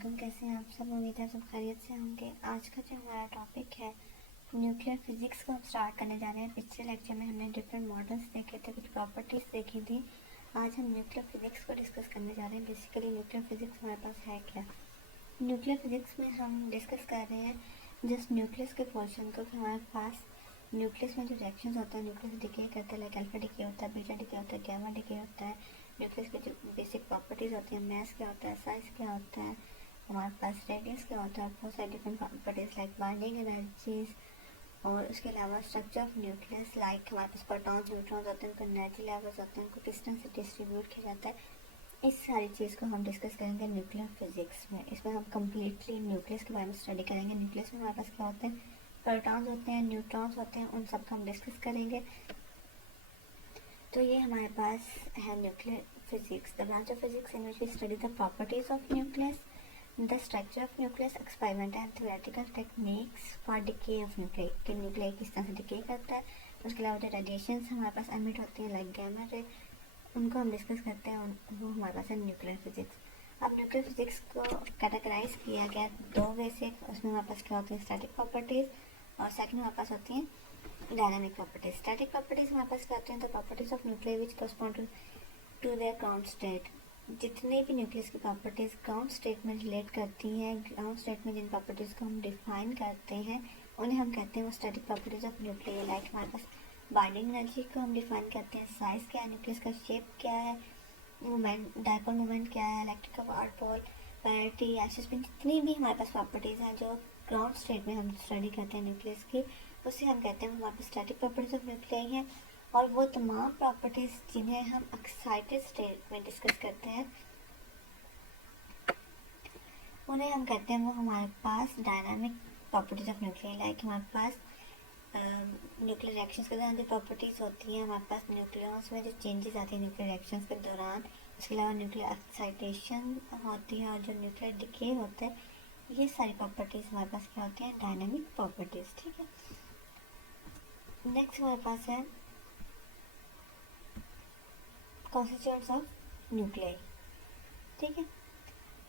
Welcome. कैसे हैं आप सब? उम्मीद है सब खैरियत से होंगे। आज का जो हमारा टॉपिक है न्यूक्लियर फिजिक्स को हम स्टार्ट करने जा रहे हैं। पिछले लेक्चर में हमने डिफरेंट मॉडल्स देखे थे, कुछ प्रॉपर्टीज़ देखी थी। आज हम न्यूक्लियर फिजिक्स को डिस्कस करने जा रहे हैं। बेसिकली न्यूक्लियर फिजिक्स हमारे पास है क्या? न्यूक्लियर फिजिक्स में हम डिस्कस कर रहे हैं जस्ट न्यूक्लियस के पोर्शन को, कि हमारे पास न्यूक्लियस में जो रिएक्शंस होता है, न्यूक्लियस डिके करता है, लाइक अल्फा डिके होता है, बीटा डिके होता है, गैमा डिके होता है। न्यूक्लियस की जो बेसिक प्रॉपर्टीज़ होती हैं, मास क्या होता है, साइज क्या होता है, हमारे पास रेडियस क्या होता है, बहुत सारी different properties like binding energies, और उसके अलावा स्ट्रक्चर ऑफ न्यूक्लियस, लाइक हमारे पास प्रोटॉन्स न्यूट्रॉन्स होते हैं, उनके एनर्जी लेवल्स होते हैं, उनको किस तरह से डिस्ट्रीब्यूट किया जाता है। इस सारी चीज़ को हम डिस्कस करेंगे न्यूक्लियर फिजिक्स में। इसमें हम कम्प्लीटली न्यूक्लियस के बारे में स्टडी करेंगे। न्यूक्लियस में हमारे पास क्या होते हैं, प्रोटॉन्स होते हैं, न्यूट्रॉन्स होते हैं, उन सब का हम डिस्कस करेंगे। तो ये हमारे पास है nuclear physics, the branch of physics in which we study the properties of nucleus, the structure of nucleus, experiment and theoretical techniques for decay of nuclear, कि न्यूक्लियर किस तरह से डिके करता है। उसके अलावा जो रेडिएशन हमारे पास एमिट होती हैं लाइक गैमा रे, उनको हम डिस्कस करते हैं। वो हमारे पास है न्यूक्लियर फिजिक्स। अब न्यूक्लियर फिजिक्स को कैटेगराइज किया गया दो वे से। उसमें हमारे पास क्या होती है, स्टैटिक प्रॉपर्टीज़, और सेकंड हमारे पास होती हैं डायनामिक प्रॉपर्टीज। स्टैटिक प्रॉपर्टीज हमारे पास क्या होती हैं, the properties of nuclear which correspond to their ground state. जितने भी न्यूक्लियस की प्रॉपर्टीज ग्राउंड स्टेट में रिलेट करती हैं, ग्राउंड स्टेट में जिन प्रॉपर्टीज को हम डिफाइन करते हैं, उन्हें हम कहते हैं वो static properties of nuclear. Like हमारे पास बाइंडिंग एनर्जी को हम डिफाइन करते हैं, साइज क्या है, न्यूक्लियस का शेप क्या है, मोमेंट, डायपोल मोमेंट क्या है, इलेक्ट्रिक वार्पोल, पोलैरिटी, एक्सिस स्पिन, जितनी भी हमारे पास प्रॉपर्टीज़ हैं जो ग्राउंड स्टेट में हम स्टडी करते हैं न्यूक्लियस की, उसे हम कहते हैं हमारे पास स्टैटिक प्रॉपर्टीज ऑफ न्यूक्लियर हैं। और वो तमाम प्रॉपर्टीज़ जिन्हें हम एक्साइटेड स्टेट में डिस्कस करते हैं, उन्हें हम कहते हैं वो हमारे पास dynamic properties of nuclear. Like हमारे पास न्यूक्लियर रिएक्शंस के दौरान जो प्रॉपर्टीज़ होती हैं, हमारे पास न्यूक्लियस में जो चेंजेस आते हैं न्यूक्लियर रिएक्शंस के दौरान, उसके अलावा न्यूक्लियर एक्साइटेशन होती है, और जो न्यूक्लियर डिके होता है, ये सारी प्रॉपर्टीज़ हमारे पास क्या होती हैं, डायनामिक प्रॉपर्टीज़। ठीक है, नेक्स्ट हमारे पास है कॉन्स्टिट्यूएंट्स ऑफ न्यूक्लियर। ठीक है,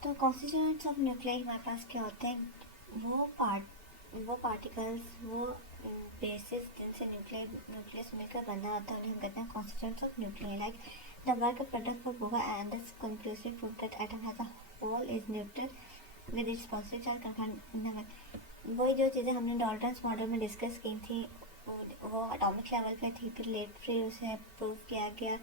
तो कॉन्स्टिट्यूएंट्स ऑफ न्यूक्लियर हमारे पास क्या होते हैं, वो पार्टिकल्स, वो बेसिस जिनसे न्यूक्लियस मिलकर बना होता है, उन्हें हम कहते हैं constituents of nuclear. Like the work product for boga and this conclusive proof that atom has a whole is neutral with its positive charge confined. वही जो चीज़ें हमने डॉल्टन्स मॉडल में डिस्कस की थी, वो एटॉमिक लेवल पे थी, फिर लेटर उसे प्रूव किया गया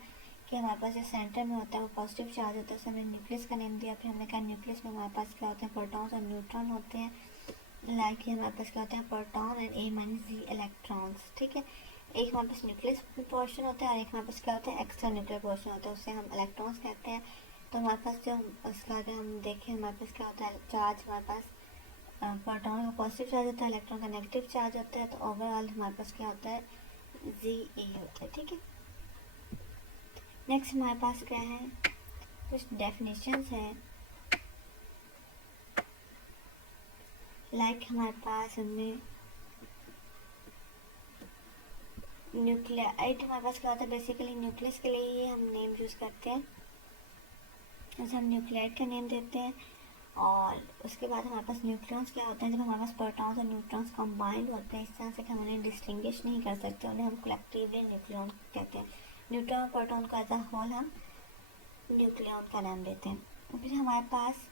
कि हमारे पास जो सेंटर में होता है वो पॉजिटिव चार्ज होता है, उसे हमने न्यूक्लियस का नेम दिया। फिर हमने कहा न्यूक्लियस में हमारे पास क्या होते हैं, प्रोटॉन्स और न्यूट्रॉन होते हैं। लाइक ये हमारे पास क्या होते हैं, proton and a minus g electrons. ठीक है, एक हमारे पास न्यूक्लियस पोर्शन होता है और एक हमारे पास क्या होता है, एक्स्ट्रा न्यूक्लियर पोर्शन होता है, उसे हम इलेक्ट्रॉन्स कहते हैं। तो हमारे पास जो उसका अगर हम देखें, हमारे पास क्या होता है, चार्ज हमारे पास प्रोटॉन का पॉजिटिव चार्ज होता है, इलेक्ट्रॉन का नेगेटिव चार्ज होता है। तो ओवरऑल हमारे पास क्या होता है, जी ए होता है। ठीक है, नेक्स्ट हमारे पास क्या है, कुछ डेफिनेशंस है। लाइक हमारे पास उनमें न्यूक्लियाइड हमारे पास क्या होता है, बेसिकली न्यूक्लियस के लिए ही हम नेम यूज़ करते हैं, उसे हम न्यूक्लियाइड का नेम देते हैं। और उसके बाद हमारे पास न्यूट्रॉन्स क्या होते हैं, जब हमारे पास प्रोटॉन्स और न्यूट्रॉन्स कंबाइंड होते हैं, इस तरह से कि हम उन्हें डिस्टिंग्विश नहीं कर सकते, उन्हें हम कलेक्टिवली न्यूक्लियॉन कहते हैं। न्यूट्रॉन और प्रोटॉन को एज अ होल हम न्यूक्लियॉन का नाम देते हैं। फिर हमारे पास,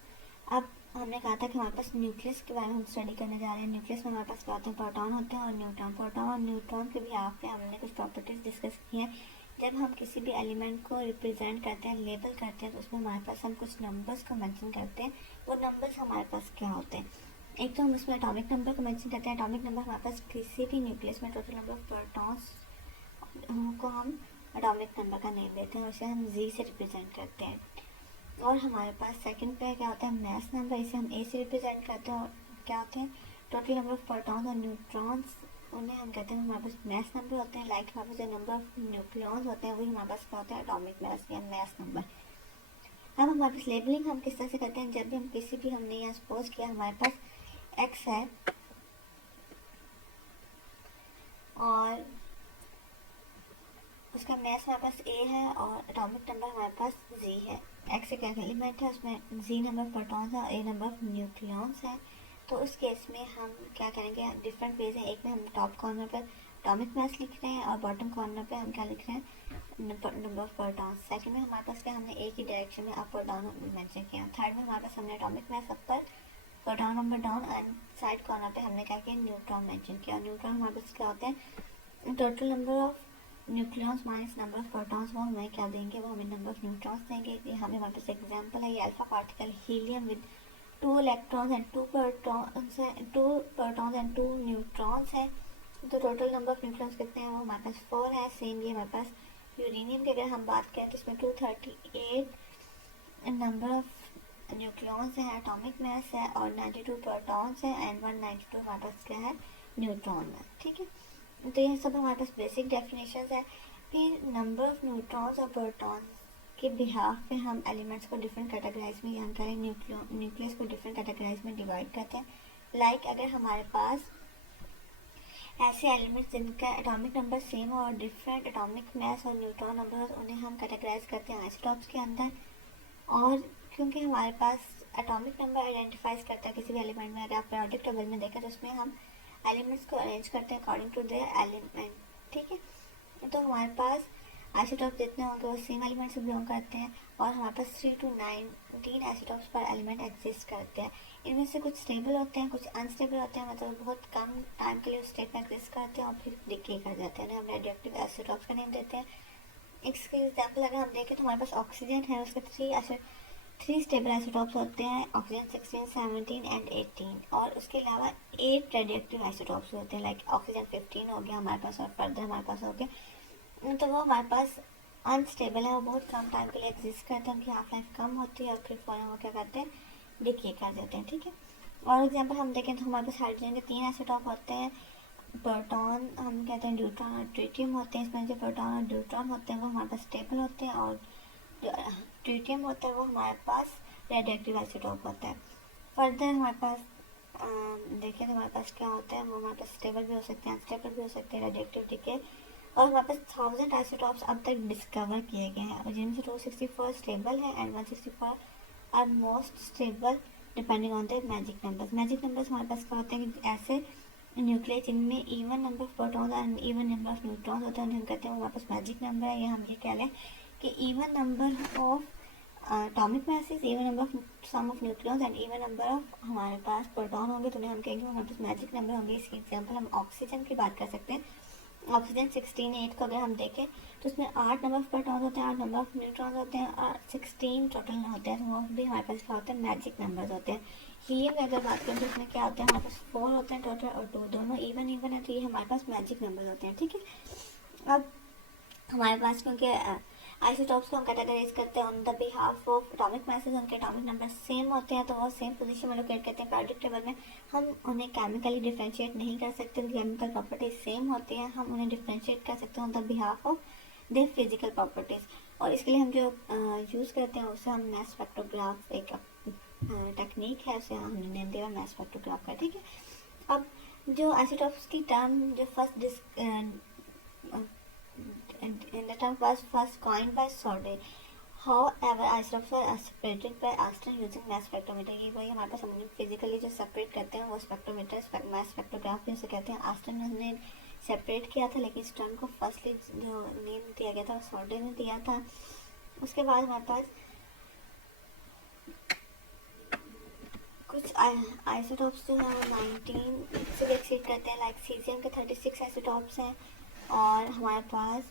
अब हमने कहा था कि हमारे पास न्यूक्लियस के बारे में हम स्टडी करने जा रहे हैं। न्यूक्लियस में हमारे पास क्या होते हैं, प्रोटॉन होते हैं और न्यूट्रॉन। प्रोटॉन और न्यूट्रॉन के भी पे हमने कुछ प्रॉपर्टीज़ डिस्कस की हैं। जब हम किसी भी एलिमेंट को रिप्रेजेंट करते हैं, लेबल करते हैं, तो उसमें हमारे पास हम कुछ नंबर्स को मेंशन करते हैं। वो नंबर्स हमारे पास क्या होते हैं, एक तो हम उसमें एटॉमिक नंबर को मेंशन करते हैं। एटॉमिक नंबर हमारे पास किसी भी न्यूक्लियस में टोटल नंबर ऑफ प्रोटॉन्स को हम एटॉमिक नंबर का नेम देते हैं, उसे हम जी से रिप्रेजेंट करते हैं। और हमारे पास सेकंड पे क्या होता है, मास नंबर, इसे हम ए से रिप्रेजेंट करते हैं। और क्या होते हैं, टोटल नंबर ऑफ प्रोटॉन्स और न्यूट्रॉन्स, उन्हें हम कहते हैं हमारे पास मास नंबर होते हैं। लाइक हमारे पास जो नंबर ऑफ न्यूक्लियॉन्स होते हैं वही हमारे पास क्या होता है, एटॉमिक मास या मास नंबर। अब हमारे पास लेबलिंग हम किस तरह से करते हैं, जब भी हम किसी भी, हमने यहाँ सपोज किया हमारे पास एक्स है और उसका मास हमारे पास ए है और एटॉमिक नंबर हमारे पास जी है। एक्स एक एलिमेंट है, उसमें जी नंबर प्रोटॉन्स है और ए नंबर ऑफ न्यूक्लियॉन्स है। तो उस केस में हम क्या करेंगे, डिफरेंट वेज है। एक में हम टॉप कॉर्नर पर एटॉमिक मास लिख रहे हैं और बॉटम कॉर्नर पे हम क्या लिख रहे हैं, नंबर ऑफ प्रोटॉन्स। सेकंड में हमारे पास क्या, हमने एक ही डायरेक्शन में अप और डाउन मेंशन किया। थर्ड में हमारे पास हमने atomic mass upper, proton number down and side corner पे हमने क्या किया, न्यूट्रॉन मेंशन किया। न्यूट्रॉन हमारे पास क्या होते हैं, total number of nucleons minus number of protons, वो हमें क्या देंगे, वो हमें नंबर ऑफ न्यूट्रॉन्स देंगे। ये हमें हमारे पास एग्जांपल है, ये alpha particle helium with 2 electrons and 2 protons है, 2 प्रोटॉन्स एंड 2 न्यूट्रॉन्स है। तो टोटल नंबर ऑफ न्यूट्रॉन्स कितने हैं, वो हमारे पास 4 है। सेम ये हमारे पास यूरेनियम की अगर हम बात करें तो इसमें 238 नंबर ऑफ न्यूक्लियॉन्स है, एटॉमिक मास है और 92 प्रोटॉन्स है एंड 192 हमारे पास क्या है, न्यूट्रॉन है। ठीक है, तो ये सब हमारे पास बेसिक डेफिनेशंस है। फिर नंबर ऑफ न्यूट्रॉन्स और प्रोटॉन्स के बिहाफ पे हम एलिमेंट्स को डिफरेंट कैटेगराइज में, हम करें न्यूक्लियस को डिफरेंट कैटेगराइज में डिवाइड करते हैं। लाइक अगर हमारे पास ऐसे एलिमेंट्स जिनका एटॉमिक नंबर सेम और डिफरेंट एटॉमिक मास और न्यूट्रॉन नंबर, उन्हें हम कैटेगराइज करते हैं आइसोटॉप्स के अंदर। और क्योंकि हमारे पास एटॉमिक नंबर आइडेंटिफाइज करता है किसी भी एलिमेंट में, अगर आप पीरियोडिक टेबल में देखें तो उसमें हम एलिमेंट्स को अरेंज करते हैं अकॉर्डिंग टू देयर एलिमेंट। ठीक है, तो हमारे पास आइसोटॉप जितने होंगे वो सेम एलिमेंट से बिलोंग करते हैं और हमारे पास 3 to 19 आइसोटॉप्स पर एलिमेंट एग्जिस्ट करते हैं। इनमें से कुछ स्टेबल होते हैं, कुछ अनस्टेबल होते हैं, मतलब बहुत कम टाइम के लिए उस स्टेट में एग्जिस्ट करते हैं और फिर डिके कर जाते हैं। हम रेडियोएक्टिव आइसोटॉप्स का नेम देते हैं। इसके एग्जाम्पल अगर हम देखें तो हमारे पास ऑक्सीजन है, उसके 3 स्टेबल आइसोटॉप्स होते हैं, ऑक्सीजन 16, 17 एंड 18। और उसके अलावा 8 रेडियोएक्टिव आइसोटॉप्स होते हैं, लाइक ऑक्सीजन 15 हो गया हमारे पास और फर्दर हमारे पास हो गया। तो वो हमारे पास अनस्टेबल है, वो बहुत कम टाइम के लिए एग्जिस्ट करते हैं, उनकी हाफ लाइफ कम होती है और फिर फॉरन वो क्या करते हैं, डिके कर देते हैं। ठीक है, और एग्जाम्पल हम देखें तो हमारे पास हाइड्रोजन के 3 आइसोटॉप होते हैं। प्रोटॉन हम कहते हैं न्यूट्रॉन और ट्रिटियम होते हैं। इसमें जो प्रोटॉन और न्यूट्रॉन होते हैं वो हमारे पास स्टेबल होते हैं और जो ट्रिटियम होता है वो हमारे पास रेडियोएक्टिव आइसोटॉप होता है। फर्दर हमारे पास देखें तो हमारे पास क्या होता है, वो हमारे पास स्टेबल भी हो सकते हैं, अनस्टेबल भी हो सकते हैं, रेडियोएक्टिव डिके। और हमारे पास 1000 आइसोटॉप्स अब तक डिस्कवर किए गए हैं और जिनमें से 264 स्टेबल है and 164 are most stable depending on the magic numbers. Magic numbers हमारे पास क्या होते हैं कि ऐसे न्यूक्लियस जिनमें even number of protons and even number of neutrons होते हैं, उन्हें हम कहते हैं हमारे पास मैजिक नंबर है। या हम ये कह लें कि even number of atomic masses, even number of sum of nucleons and even number of हमारे पास प्रोटॉन होंगे तो उन्हें हम कहेंगे हमारे पास मैजिक नंबर होंगे। इसकी एग्जांपल हम ऑक्सीजन की बात कर सकते हैं। ऑक्सीजन 16 को अगर हम देखें तो उसमें 8 नंबर ऑफ प्रोटॉन्स होते हैं, 8 नंबर ऑफ न्यूट्रॉन्स होते हैं और 16 टोटल होते हैं। तो वो भी हमारे पास क्या होते हैं, मैजिक नंबर्स होते हैं। हीलियम की अगर बात करें तो उसमें क्या होता है, हमारे पास 4 होते हैं टोटल और 2 दोनों इवन है, तो ये हमारे पास मैजिक नंबर होते हैं। ठीक है, अब हमारे पास क्योंकि आइसोटॉप्स को हम कैटेगराइज करते हैं on the behalf of atomic masses, उनके एटॉमिक नंबर सेम होते हैं तो वो सेम पोजीशन में लोकेट करते हैं पीरियोडिक टेबल में। हम उन्हें केमिकली डिफ्रेंशिएट नहीं कर सकते, उनकी केमिकल प्रॉपर्टीज सेम होती हैं। हम उन्हें डिफ्रेंशिएट कर सकते हैं on the behalf of their physical properties और इसके लिए हम जो यूज़ करते हैं उसे हम मास स्पेक्ट्रोग्राफ, एक टेक्निक है, उसे हमने नेम दिया मास स्पेक्ट्रोग्राफ का। ठीक है, अब जो आइसोटॉप्स की टर्म जो in the term was first coined by Soddy. However, isotopes were separated by Aston using mass spectrometer। ये वही हमारे पास हम फिजिकली जो सेपरेट करते हैं वो स्पेक्ट्रोमीटर, मास स्पेक्ट्रोग्राफ भी उसे कहते हैं। आस्टन ने सेपरेट किया था, लेकिन इस टर्म को फर्स्टली जो नेम दिया गया था सॉडे ने दिया था। उसके बाद हमारे पास कुछ आइसोटॉप्स जो है 19 से एक्सीड करते हैं, लाइक सीजियम के 36 आइसोटॉप्स हैं और हमारे पास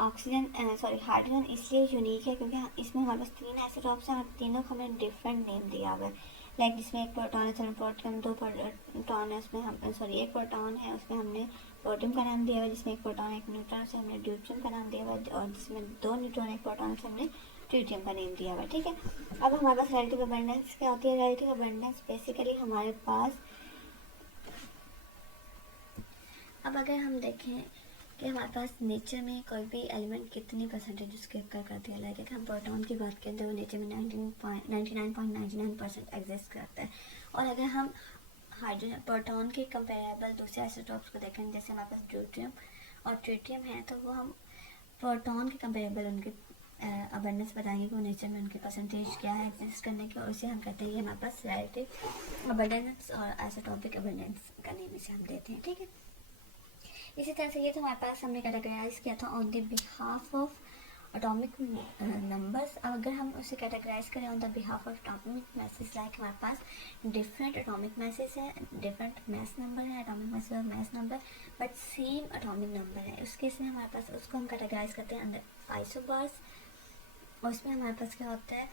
हाइड्रोजन इसलिए यूनिक है क्योंकि इसमें हमारे पास 3 आइसोटॉप्स हैं और तीनों को हमने डिफरेंट नेम दिया हुआ है। लाइक जिसमें एक प्रोटॉन है, प्रोटॉन 2 प्रोटॉन है, उसमें हम एक प्रोटॉन है उसमें हमने प्रोटियम का नाम दिया हुआ है, जिसमें एक प्रोटॉन एक न्यूट्रॉन से हमने ड्यूट्रियम का नाम दिया हुआ है और जिसमें 2 न्यूट्रॉन एक प्रोटॉन से हमने ट्रिटियम का नेम दिया हुआ है। ठीक है, अब हमारे पास रिलेटिव अबंडेंस क्या होती है। रिलेटिव अबंडेंस बेसिकली हमारे पास, अब अगर हम देखें कि हमारे पास नेचर में कोई भी एलिमेंट कितनी परसेंटेज उसके करती है, लाइक हम प्रोटॉन की बात करें तो वो नेचर में 99.99% एग्जिस्ट करता है। और अगर हम हाइड्रोजन प्रोटॉन के कंपेरेबल दूसरे आइसोटॉप्स को देखें, जैसे हमारे पास ड्यूट्रियम और ट्रिटियम है तो वो हम प्रोटॉन के कंपेरेबल उनके अबंडेंस बताएंगे कि वो नेचर में उनके परसेंटेज क्या है एग्जिस्ट करने के, और उसे हम कहते हैं ये हमारे पास रिलेटिव अबंडेंस और आइसोटॉपिक अबंडेंस का नेम इसे हम देते हैं, ठीक है। इसी तरह से ये तो हमारे पास हमने कैटेगराइज किया था on the behalf of atomic numbers. अब अगर हम उसे कैटेगराइज करें on the behalf of atomic message, like हमारे पास डिफरेंट एटॉमिक मैसेज है, डिफरेंट मैस नंबर है, एटॉमिक मैसेज और mass number, but same atomic number है, उस केस में हमारे पास उसको हम कैटेगराइज करते हैं अंडर आइसोबर्स। और उसमें हमारे पास क्या होता है,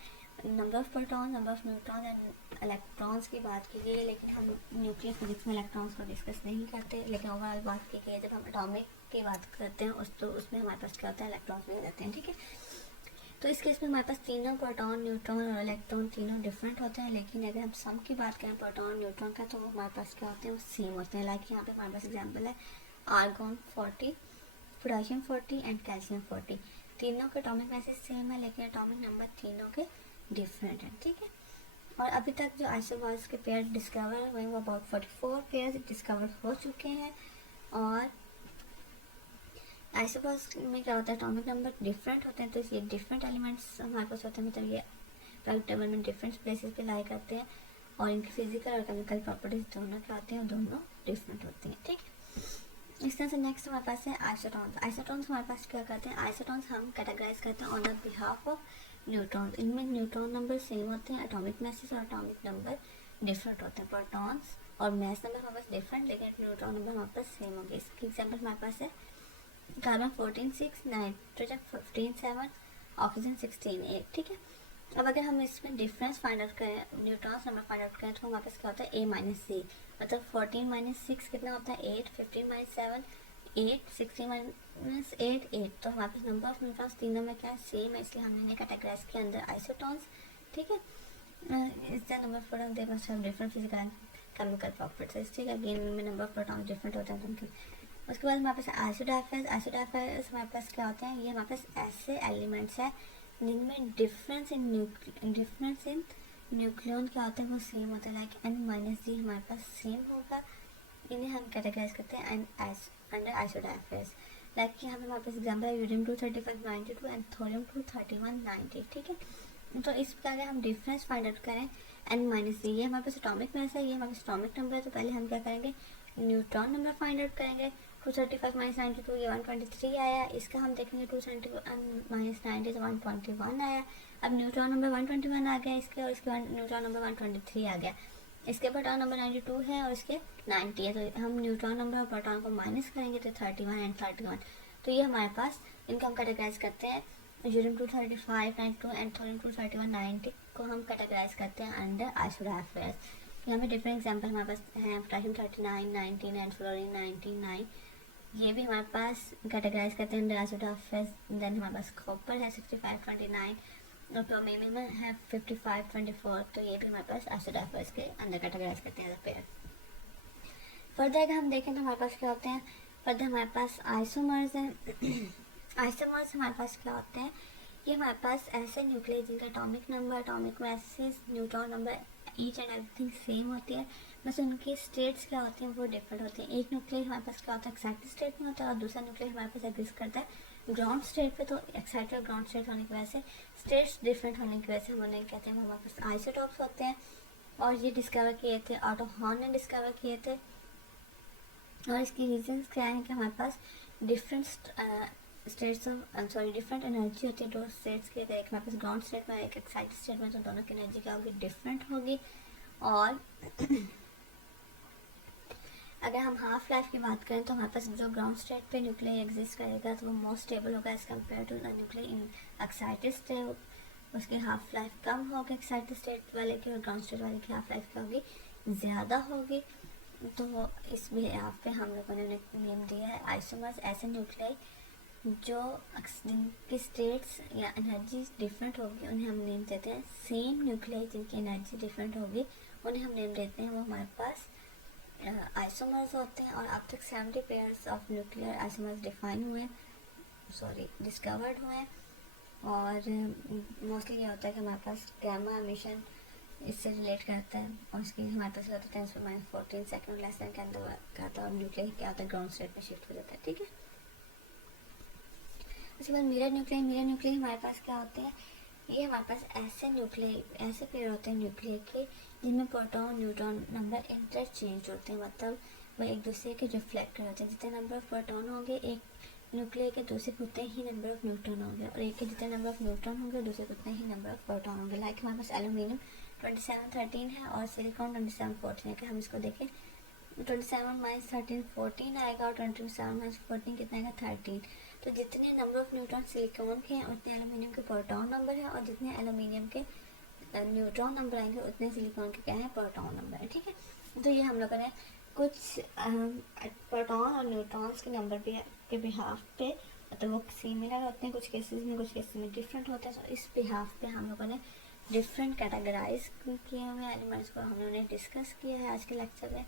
number of proton, number of neutron and electrons की बात की गई है, लेकिन हम न्यूक्लियर फिजिक्स में इलेक्ट्रॉन्स को डिस्कस नहीं करते, लेकिन ओवरऑल बात की गई है। जब हम एटॉमिक की बात करते हैं तो उसमें हमारे पास क्या होता है, इलेक्ट्रॉन्स मिल जाते हैं, ठीक है। तो इस केस में हमारे पास तीनों प्रोटॉन, न्यूट्रॉन और इलेक्ट्रॉन तीनों डिफरेंट होते हैं, लेकिन अगर हम सम की बात करें प्रोटॉन न्यूट्रॉन का तो वो हमारे पास क्या होते हैं, वो सेम होते हैं। लाइक यहाँ पे हमारे पास एग्जाम्पल है आर्गॉन 40, पोटेशियम 40 एंड कैल्शियम 40, तीनों के एटॉमिक मैसेज सेम है, लेकिन एटॉमिक नंबर तीनों के डिफरेंट हैं, ठीक है। और अभी तक जो आइसोबर्स के पेयर डिस्कवर हुए वो अबाउट 44 पेयर डिस्कवर हो चुके हैं। और आइसोबर्स में क्या होता है, एटॉमिक नंबर डिफरेंट होते हैं, तो ये डिफरेंट एलिमेंट्स हमारे पास होते हैं, मतलब ये प्राइवेट टेबल में डिफरेंट प्लेसेस पे लाई करते हैं, और इनकी फिजिकल और केमिकल प्रॉपर्टीज दोनों क्या होते हैं, दोनों डिफरेंट होती हैं, ठीक है। इस तरह से नेक्स्ट हमारे पास है आइसोटॉन्स। आइसोटॉन्स हमारे पास क्या करते हैं, आइसोटॉन्स हम कैटेगराइज करते हैं on the behalf of neutron. इनमें न्यूट्रॉन नंबर सेम होते हैं, एटॉमिक मैसेज और एटॉमिक नंबर डिफरेंट होते हैं। प्रोटॉन्स और मैस नंबर हमारे पास डिफरेंट, लेकिन न्यूट्रॉन नंबर हमारे पास सेम होंगे। इसकी एग्जाम्पल हमारे पास है कार्बन 14 6, नाइट्रोजन 15 7, ऑक्सीजन 16 8, ठीक है। अब अगर हम इसमें डिफरेंस फाइंड आउट करें, न्यूट्रॉन्स नंबर फाइंड आउट करें, तो हमारे पास क्या होता है, a माइनस सी, मतलब 14 माइनस 6 कितना होता है 8, 15 माइनस 7 8, 16 माइनस 8 8, तो हमारे पास नंबर ऑफ न्यूट्रॉन्स तीनों में क्या है, सेम है, इसलिए हमने इन्हें कैटेगराइज किया अंदर आइसोटॉन्स, ठीक है। इस the number of proton they must have different physical and chemical properties, ठीक है। अगेन इनमें नंबर ऑफ प्रोटॉन डिफरेंट होते हैं तो उनके। उसके बाद हमारे पास आइसोडाइफर्स। आइसोडाइफर्स हमारे पास क्या होते हैं, ये हमारे पास ऐसे एलिमेंट्स हैं जिनमें डिफरेंस इन न्यूक्लियन क्या होता है, वो सेम होता है, लाइक n माइनस जी हमारे पास सेम होगा। इन्हें हम कैटेगराइज करते हैं अंडर आइसोडाइफर्स। लाइक यहाँ पे हमारे पास एग्जाम्पल है यूरेनियम 23592 एंड थोरियम 23190, ठीक है। तो इस प्रकार हम डिफरेंस फाइंड आउट करें n माइनस जी, ये हमारे पास एटॉमिक मैस है, ये हमारे पास एटॉमिक नंबर है, तो पहले हम क्या करेंगे, न्यूट्रॉन नंबर फाइंड आउट करेंगे। 235 माइनस 92 ये 123 आया, इसका हम देखेंगे 271 माइनस 90 तो 121 आया। अब न्यूट्रॉन नंबर 121 आ गया इसके, और इसके बाद न्यूट्रॉन नंबर 123 आ गया। इसके प्रोटॉन नंबर 92 है और इसके 90 है, तो हम न्यूट्रॉन नंबर और प्रोटॉन को माइनस करेंगे तो 31 एंड 31, तो ये हमारे पास इनको हम कैटेगराइज करते हैं। यूरेनियम 235 92 एंड थोरियम 231 90 को हम कैटेगराइज करते हैं अंडर आइसोडाइफर्स। यहाँ पे डिफरेंट एग्जाम्पल हमारे पास हैं, पोटेशियम 39 19 एंड फ्लोरीन 99, ये भी हमारे पास कैटेगराइज करते हैं अंडर आइसोडाइफर्स। देन हमारे पास कॉपर है 65 29 और क्रोमियम है 55 24, तो ये भी हमारे पास आइसोडाइफर्स के अंदर कैटेगराइज करते हैं एज अ पेयर। फर्दर अगर हम देखें तो हमारे पास क्या होते हैं, फर्दर हमारे पास आइसोमर्स हैं। आइसोमर्स हमारे पास क्या होते हैं, ये हमारे पास ऐसे न्यूक्लियस जिनका atomic number, atomic message, neutron number each and everything same होती है, बस उनकी स्टेट्स क्या होती हैं वो डिफरेंट होती हैं। एक न्यूक्लियस हमारे पास क्या होता है, एक्साइटेड स्टेट में होता है, और दूसरा न्यूक्लियस हमारे पास एग्जिस्ट करता है ग्राउंड स्टेट पे। तो एक्साइटेड और ग्राउंड स्टेट होने की वजह से, स्टेट्स डिफरेंट होने की वजह से हम उन्हें कहते हैं हमारे पास आइसोटॉप्स होते हैं। और ये डिस्कवर किए थे ऑटो हॉर्न ने डिस्कवर किए थे, और इसकी रीजंस क्या है कि हमारे पास different states of different energy होती है दो स्टेट्स की। अगर एक हमारे पास ग्राउंड स्टेट में एक एक्साइटेड स्टेट में, तो दोनों की एनर्जी क्या होगी, डिफरेंट होगी। और अगर हम हाफ लाइफ की बात करें तो हमारे पास जो ग्राउंड स्टेट पे न्यूक्लियर एग्जिस्ट करेगा तो वो मोस्ट स्टेबल होगा as compare to nuclear in excited state, उसकी हाफ लाइफ कम होगी एक्साइटेड स्टेट वाले की, और ग्राउंड स्टेट वाले की हाफ लाइफ क्या होगी, ज़्यादा होगी। तो इस बिहाफ पे हम लोगों ने नेम दिया है आइसोमर्स, ऐसे न्यूक्लियर जो जिनकी स्टेट्स या एनर्जी डिफरेंट होगी उन्हें हम नेम देते हैं सेम न्यूक्लियर, जिनकी एनर्जी डिफरेंट होगी उन्हें हम नेम देते हैं, वो हमारे पास आइसोमर्स होते हैं। और अब तक 70 pairs of nuclear isomers discovered हुए हैं। और मोस्टली ये होता है कि हमारे पास गामा एमिशन इससे रिलेट करता है, और इसकी हमारे पास होता है 10⁻14 सेकंड लेस देन के अंदर का था, और न्यूक्लियर क्या होता है ग्राउंड स्टेट में शिफ्ट हो जाता है, ठीक है। उसके बाद मिरर न्यूक्लियस हमारे पास क्या होते हैं, ये हमारे पास ऐसे पेयर होते हैं न्यूक्लियर के जिनमें प्रोटॉन न्यूट्रॉन नंबर इंटरचेंज होते हैं, मतलब वह एक दूसरे के रिफ्लेक्ट होते हैं। जितने नंबर ऑफ प्रोटॉन होंगे एक न्यूक्लियर के, दूसरे के उतने ही नंबर ऑफ न्यूट्रॉन होंगे, और एक के जितने नंबर ऑफ न्यूट्रॉन होंगे दूसरे के उतने ही नंबर ऑफ प्रोटॉन होंगे। लाइक हमारे पास एल्यूमिनियम 2713 है और सिलिकॉन 2714 है। कि हम इसको देखें 27 माइनस 13 14 आएगा, और 27 माइनस 14 कितना आएगा 13। तो जितने नंबर ऑफ न्यूट्रॉन सिलिकॉन के हैं उतने एल्यूमिनियम के प्रोटॉन नंबर है, और जितने एल्यूमिनियम के न्यूट्रॉन नंबर आएंगे उतने सिलिकॉन के क्या है, प्रोटॉन नंबर है। ठीक है, तो ये हम लोगों ने कुछ प्रोटॉन और न्यूट्रॉन्स के नंबर के बिहाफ पे, मतलब वो सिमिलर होते हैं कुछ केसेस में डिफरेंट होते हैं। तो इस बिहाफ पे हम लोगों ने डिफरेंट कैटेगराइज किए हुए एलिमेंट्स को हमने डिस्कस किया है आज के लेक्चर में।